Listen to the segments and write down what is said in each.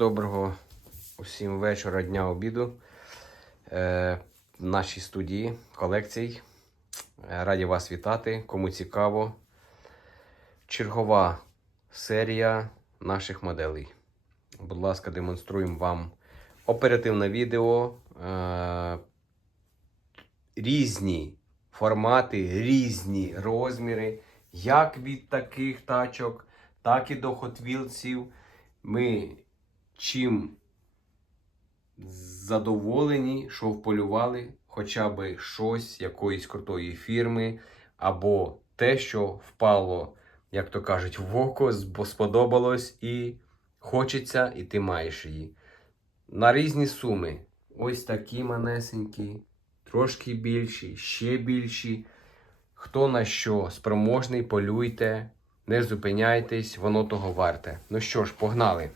доброго усім вечора, дня обіду е, в нашій студії колекцій. Е, Раді вас вітати. Кому цікаво. Чергова серія наших моделей. Будь ласка, демонструємо вам оперативне відео. Е, різні формати, різні розміри, як від таких тачок, так і до Wheels'ів. Ми чим задоволені, що вполювали хоча б щось якоїсь крутої фірми, або те, що впало, як то кажуть, в око, бо сподобалось і хочеться, і ти маєш її. На різні суми. Ось такі манесенькі, трошки більші, ще більші. Хто на що спроможний, полюйте, не зупиняйтесь, воно того варте. Ну що ж, погнали.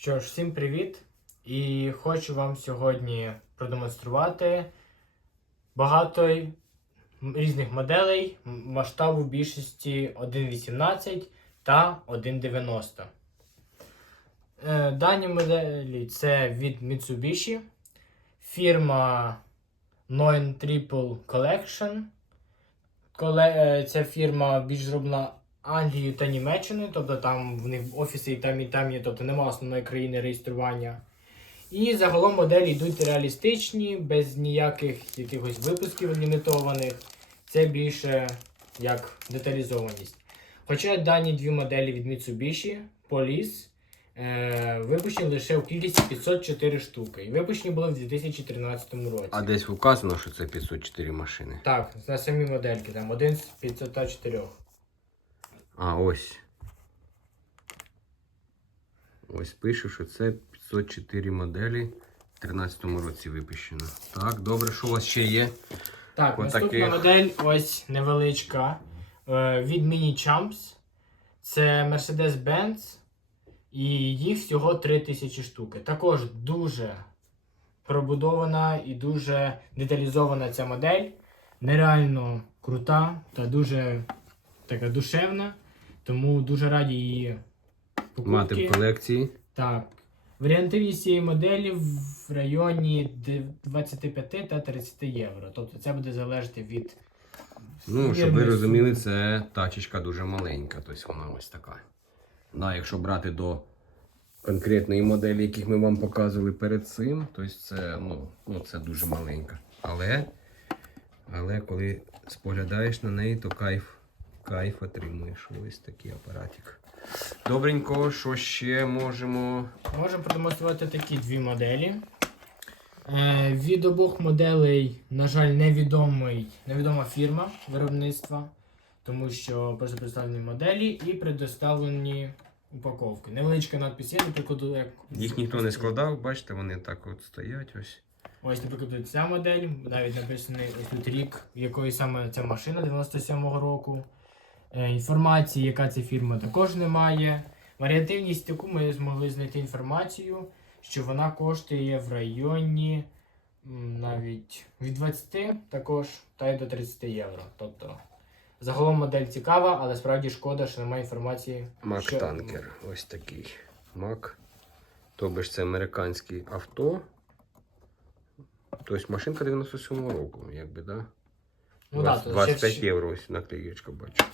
Що ж, всім привіт! І хочу вам сьогодні продемонструвати багато різних моделей масштабу більшості 1.18 та 1.90. Е, Дані моделі це від Mitsubishi, фірма Non Triple Collection. Коле... е, фірма більш зроблена Англією та Німеччиною, тобто там в них офіси і там, і там є, тобто немає основної країни реєстрування. І загалом моделі йдуть реалістичні, без ніяких якихось випусків лімітованих. Це більше як деталізованість. Хоча дані дві моделі від Mitsubishi Police е, випущені лише в кількості 504 штуки. І випущені були в 2013 році. А десь вказано, що це 504 машини. Так, на самі модельки, там один з 504. А, ось. Ось пишу, що це 504 моделі в 2013 році випущено. Так, добре, що у вас ще є? Так, Отаких. наступна модель ось невеличка е, від Mini Champs. Це Mercedes-Benz. І їх всього 3000 штуки. Також дуже пробудована і дуже деталізована ця модель. Нереально крута та дуже така душевна. Тому дуже раді її покупки. Мати в колекції. Так. Варіантивність цієї моделі в районі 25 та 30 євро. Тобто це буде залежати від. Ну, щоб ви розуміли, це тачечка дуже маленька, тобто вона ось така. Да, якщо брати до конкретної моделі, яких ми вам показували перед цим, то це, ну, ну, це дуже маленька. Але, але коли споглядаєш на неї, то кайф, кайф отримуєш. Ось такий апаратик. Добренько, що ще можемо. Можемо продемонструвати такі дві моделі. Е, від обох моделей, на жаль, невідомий, невідома фірма виробництва, тому що просто представлені моделі і предоставлені упаковки. Невеличка надпись є, наприклад, як. Їх ніхто не складав, бачите, вони так от стоять ось. Ось, наприклад, ця модель, навіть написаний ось тут рік, якої саме ця машина 97-го року. Е, інформації, яка це фірма, також немає. Варіативність таку ми змогли знайти інформацію, що вона коштує в районі навіть від 20 також та й до 30 євро. Тобто загалом модель цікава, але справді шкода, що немає інформації. Мак що- танкер. Ось такий. Мак. Тобто це американське авто. Тобто машинка 97-го року, якби, да? Ну, 20 то 25 ще- євро ось наклеєчка бачу.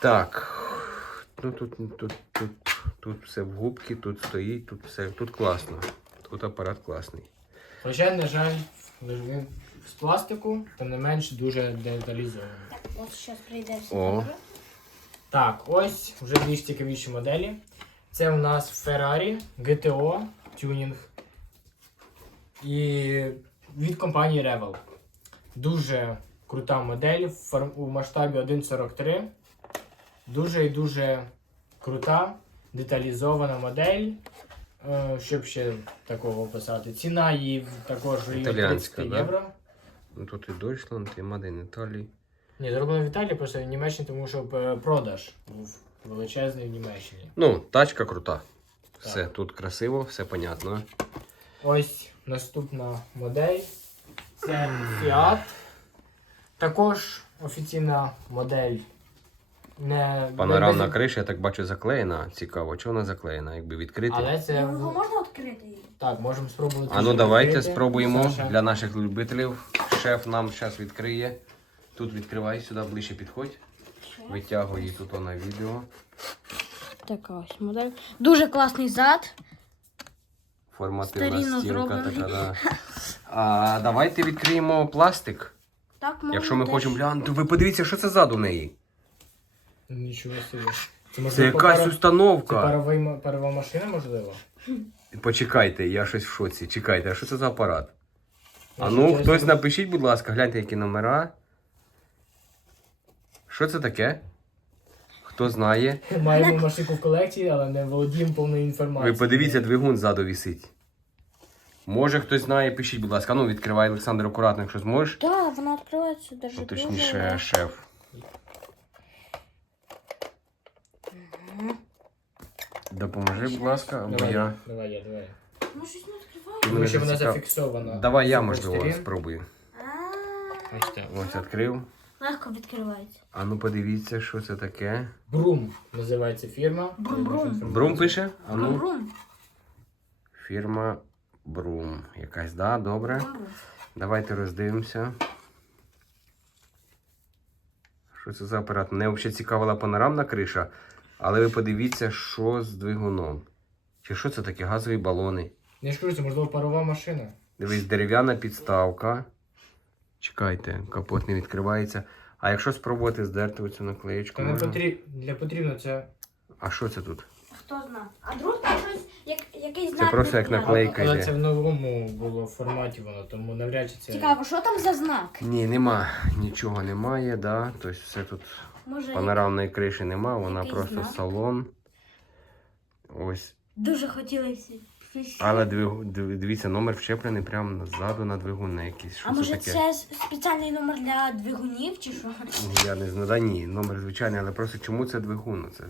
Так. Ну тут, тут, тут, тут все в губки, тут стоїть, тут все. Тут класно. Тут апарат класний. Хоча, на жаль, він з пластику, тим не менш дуже деталізований. Так, от зараз прийде все О. Так, ось вже більш цікавіші моделі. Це у нас Ferrari GTO тюнінг. І від компанії Revel. Дуже крута модель у масштабі 1.43. Дуже і дуже крута, деталізована модель. Е, Щоб ще такого описати. Ціна її також в Італіанська, 30 да? євро. Ну тут і Deutschland, і in Italy. Ні, зроблено в Італії, просто в Німеччині, тому що е, продаж був величезний в Німеччині. Ну, тачка крута. Все тут красиво, все понятно. Ось наступна модель. Це Fiat. Також офіційна модель Не, Панорамна без- криша, я так бачу, заклеєна. Цікаво, чого вона заклеєна, якби відкрити. Але це. Його можна відкрити? Так, можемо спробувати. А ну вже давайте відкрити. спробуємо Саша. для наших любителів. Шеф нам зараз відкриє. Тут відкривай, сюди ближче підходь. Витягуй її тут на відео. Така ось модель. Дуже класний зад. Формативна стінка зроблений. така. Да. А, давайте відкриємо пластик. Так, можна Якщо ми теж. хочемо глянути, ви подивіться, що це ззаду неї. Нічого собі. Це, Це якась пара- Це установка. паровий ма- парова машина, можливо? Почекайте, я щось в шоці. Чекайте, а що це за апарат? А ну, щось хтось напишіть, будь ласка, гляньте, які номера. Що це таке? Хто знає? Маємо машинку в колекції, але не володіємо повною Ви інформацією. подивіться, двигун ззаду висить. Може хтось знає, пишіть, будь ласка. Ну, відкривай Олександр акуратно, якщо зможеш. Так, вона відкривається дуже Ну, дуже. точніше, шеф. Допоможи, будь ласка, або Давай, я. давай, я, давай. Ну щось не відкриває. Тому що вона зацікав- зафіксована. Давай я, можливо, спробую. А, Ось так. Ось відкрив. Легко відкривається. А ну подивіться, що це таке. Брум називається фірма. Брум-брум. Брум пише? А ну. Брум-брум. Фірма Брум. Якась, да, добре. Давайте роздивимося. Що це за апарат? Мене взагалі цікавила панорамна криша, але ви подивіться, що з двигуном. Чи що це таке? Газові балони. Я ж кажу, це можливо парова машина. Дивись, дерев'яна підставка. Чекайте, капот не відкривається. А якщо спробувати здерти оцю наклеєчку, Та не можна? потрібно, для потрібно це. А що це тут? Хто знає? А друг там щось, як, якийсь Це просто як наклейка. Але йде. це в новому було форматі воно, тому навряд чи це. Цікаво, що там за знак? Ні, нема. Нічого немає, да. Тобто все тут Може, панорамної криші нема, вона просто знак? салон. Ось. дуже хотілося. щось. Але двигу, див- дивіться, номер вчеплений прямо ззаду на двигун на якийсь. Що А може це таке? це спеціальний номер для двигунів чи що? Я не знаю, да, ні, номер звичайний, але просто чому це двигун? Це?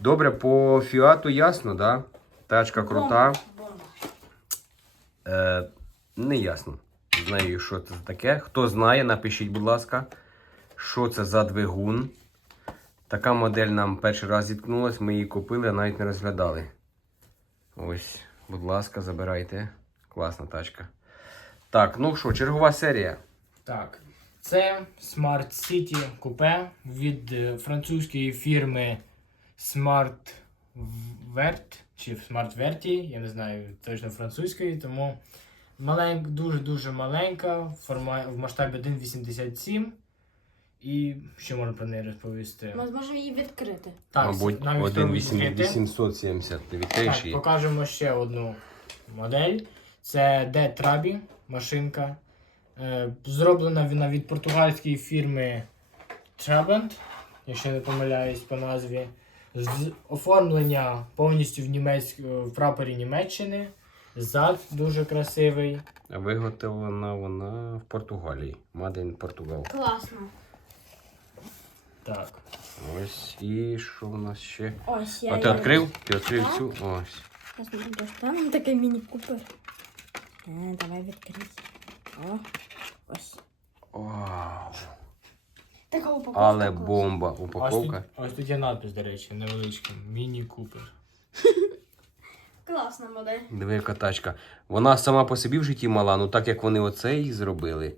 Добре, по фіату ясно, да? Тачка крута. Е, не ясно. Знаю, що це таке. Хто знає, напишіть, будь ласка, що це за двигун. Така модель нам перший раз зіткнулась, ми її купили, а навіть не розглядали. Ось, будь ласка, забирайте. Класна тачка. Так, ну що, чергова серія. Так. Це Smart City Coupe від е, французької фірми Smart Vert чи Smart Verti, я не знаю точно французької, тому маленька, дуже-дуже маленька, в, форма... в масштабі 1,87. І що можна про неї розповісти? Ми зможемо її відкрити. Так, Мабуть, навіть спробуй відкрити. 1,870 Так, відкриші. покажемо ще одну модель. Це D Trabi машинка. Е, зроблена вона від португальської фірми Trabant, якщо не помиляюсь по назві. З оформлення повністю в, німець... в прапорі Німеччини. Зад дуже красивий. Виготовлена вона в Португалії. Made in Portugal. Класно. Так. Ось і що у нас ще? Ось я. А ти її- відкрив? Ти відкрив цю? Ось. Зараз ми достанемо такий міні-купер. Е, давай відкрити. О, ось. Вау. Така упаковка. Але класна. бомба. А Ось тут, Упаковка. ось тут є надпис, до речі, невеличкий. Міні Купер. Класна модель. Диви, яка тачка. Вона сама по собі в житті мала, ну так як вони оцей зробили.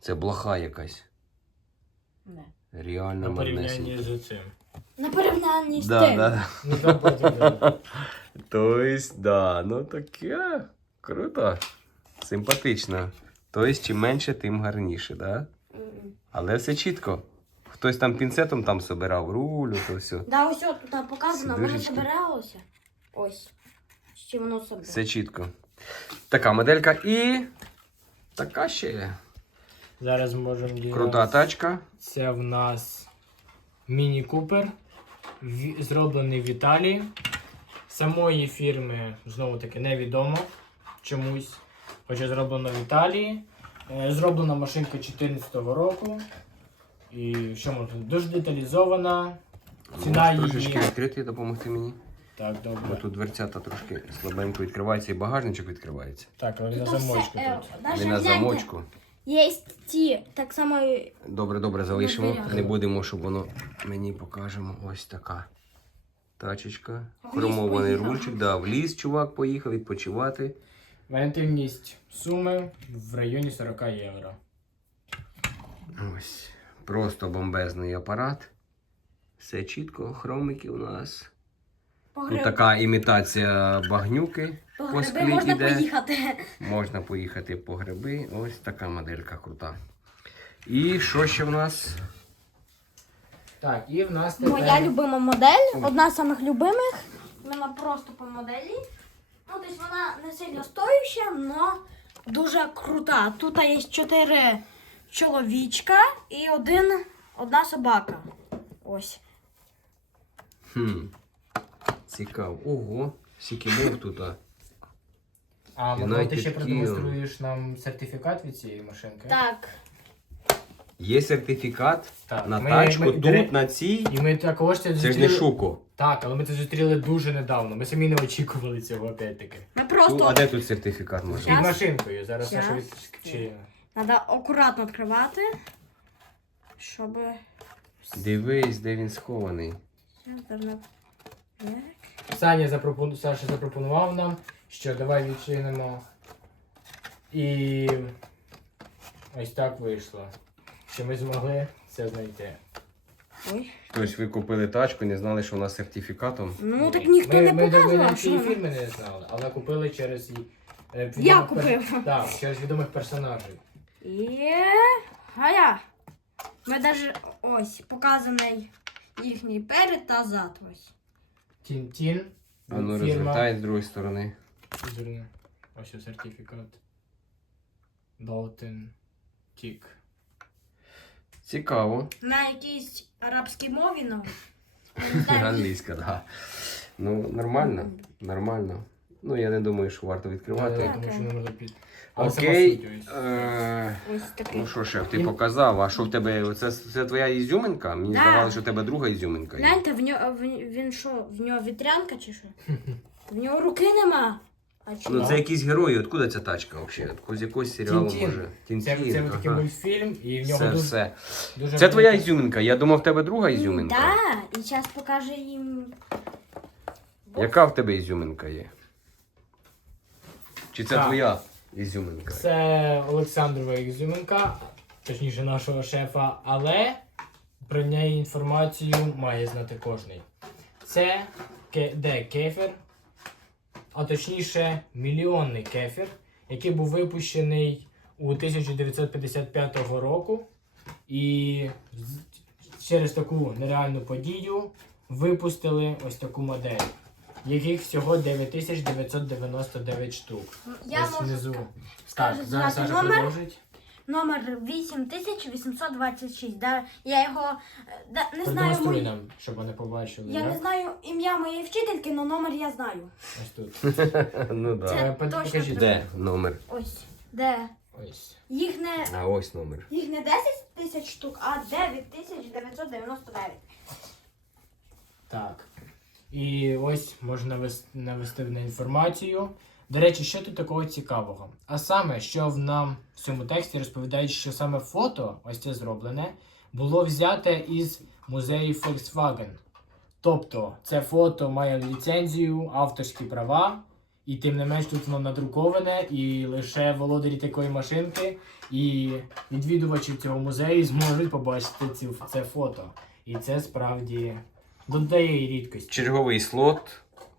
Це блоха якась. Не. Реально На порівнянні моднесенька. з цим. На порівнянні з Да, тим. да. Ну, там потім. буде. Тобто, да, ну таке. Круто. Симпатично. Тобто, чим менше, тим гарніше, да? Але все чітко. Хтось там пінцетом там собирав рулю, то все. Да, ось от тут показано, воно забиралося. Ось. Чи воно собі. Все чітко. Така моделька і така ще є. Зараз можемо дізнатися. крута тачка. Це в нас Міні Купер, в- зроблений в Італії. Самої фірми знову таки невідомо чомусь. Хоча зроблено в Італії. Е, Зроблена машинка 2014 року. І що можна? Дуже деталізована. Ціна Можеш трошечки відкрити допомогти мені. Так, Бо добре. тут дверцята трошки слабенько відкривається і багажничок відкривається. Так, але на замочку е, тут. Не на замочку. Є ті, так само. і- Добре, добре, залишимо. Не будемо, щоб воно мені покажемо. Ось така тачечка. Хромований поїхав. рульчик. Да, в ліс чувак поїхав відпочивати. Варіантивність суми в районі 40 євро. Ось. Просто бомбезний апарат. Все чітко, хромики у нас. По Тут така імітація багнюки. по по гриби склі можна іде. поїхати. Можна поїхати по гриби. Ось така моделька крута. І що ще в нас? Так, і в нас тепер... Моя любима модель, одна з самих любимих. Вона просто по моделі. Ну, тобто вона не сильно стоюча, але дуже крута. Тут є чотири чоловічка і один, одна собака. Ось. Хм. Цікаво. Ого, скільки мов тут. а. А, можливо, ти ще продемонструєш нам сертифікат від цієї машинки? Так. Є сертифікат Так, на ми- тачку ми- тут, до на цій. І ми також це Це ж зустріли... не шуко. Так, але ми це зустріли дуже недавно. Ми самі не очікували цього опять-таки. Ми Ну, просто а де тут сертифікат може? Під Щас. машинкою. Зараз Щас. Саша відкриє. треба акуратно відкривати, щоб. Дивись, де він схований. Щас, давно- Так. Саня запропон... Саша запропонував нам, що давай відчинимо. І ось так вийшло. Що ми змогли це знайти. Ой. Тобто ви купили тачку, не знали, що вона з сертифікатом. Ну так ніхто ми, не ми, Ми, показував, що цієї вона. фірми не знали, але купили через її. е, Я відомих купив. Так, через відомих персонажів. Є. Гая. Ми даже ось показаний їхній перед та зад. Ось. Тін-Тін. А ну фірма. розвертай з другої сторони. Зерно. Ось ось сертифікат. Долтен Тік. Цікаво. На якійсь арабській мові, ну. Англійська, так. Да. Ну, нормально, нормально. Ну, я не думаю, що варто відкривати. Я думаю, що не можна сама Окей. ось. Е, Ось такий. ну що, шеф, ти показав, а що в тебе? Це, це твоя ізюминка? Мені Да. здавалося, що в тебе друга ізюминка. є. Гляньте, в нього в, він що, в нього вітрянка чи що? В нього руки нема. А Ну, це якісь герої, откуда ця тачка взагалі? З якогось серіалу Тін-Тін. може? Це, Тін-Тін, це такий ага. мультфільм, і в нього Це дуже, все. дуже Це твоя ізюминка. Я думав, в тебе друга ізюминка. Так, і зараз покаже їм. Яка в тебе ізюминка є? Чи це Так. твоя ізюминка? Це Олександрова Ізюменка, точніше нашого шефа, але про неї інформацію має знати кожний. Це ке- де кефір, а точніше мільйонний кефір, який був випущений у 1955 року. І через таку нереальну подію випустили ось таку модель, яких всього 9999 штук. Я Ось можу внизу. Скажу, Так, зараз Саша номер. продовжить. Номер 8826. Да, я його е, да, не знаю. Продемонструй мої- нам, щоб вони побачили. Я як. не знаю ім'я моєї вчительки, але номер я знаю. Ось тут. ну Це да. Е, под- точно покажіть. Де номер? Ось. Де? Ось. Їх не, А ось номер. їх не 10 тисяч штук, а 9999. Так. І ось можна навести на інформацію. До речі, що тут такого цікавого? А саме, що в нам в цьому тексті розповідають, що саме фото, ось це зроблене, було взяте із музею Volkswagen. Тобто, це фото має ліцензію, авторські права, і тим не менш тут воно надруковане, і лише володарі такої машинки і відвідувачі цього музею зможуть побачити ці, це фото. І це справді додає рідкості. Черговий слот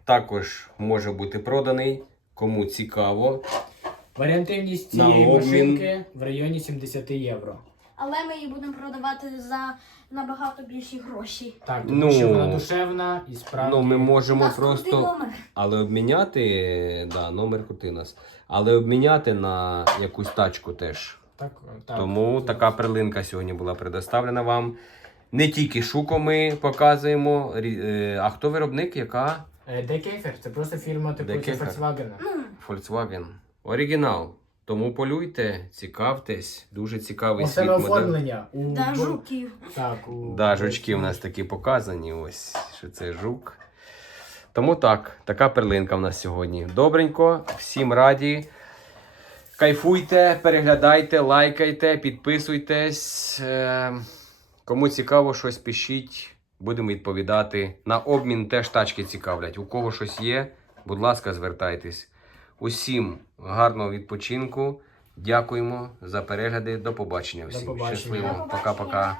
також може бути проданий. Кому цікаво. Варіантивність На цієї обмін. машинки в районі 70 євро. Але ми її будемо продавати за набагато більші гроші. Так, тому Ну, що вона душевна і справді. Ну, ми У можемо нас крутий просто. номер. Але обміняти, да, номер крути нас. Але обміняти на якусь тачку теж. Так, так. Тому така перлинка сьогодні була предоставлена вам. Не тільки шуко ми показуємо, рі- е, а хто виробник, яка? Е, Де Кефер? Це просто фірма типу це Volkswagen. Ну, Volkswagen. Оригінал. Тому полюйте, цікавтесь. Дуже цікавий Ось світ модель. оформлення. У... да, жуків. Так, у... Да, жучки у нас такі показані. Ось що це жук. Тому так, така перлинка в нас сьогодні. Добренько, всім раді. Кайфуйте, переглядайте, лайкайте, підписуйтесь. Е, Кому цікаво, щось пишіть, будемо відповідати. На обмін теж тачки цікавлять. У кого щось є, будь ласка, звертайтесь. Усім гарного відпочинку. Дякуємо за перегляди. До побачення. До Всім побачення. щасливо. Пока-пока.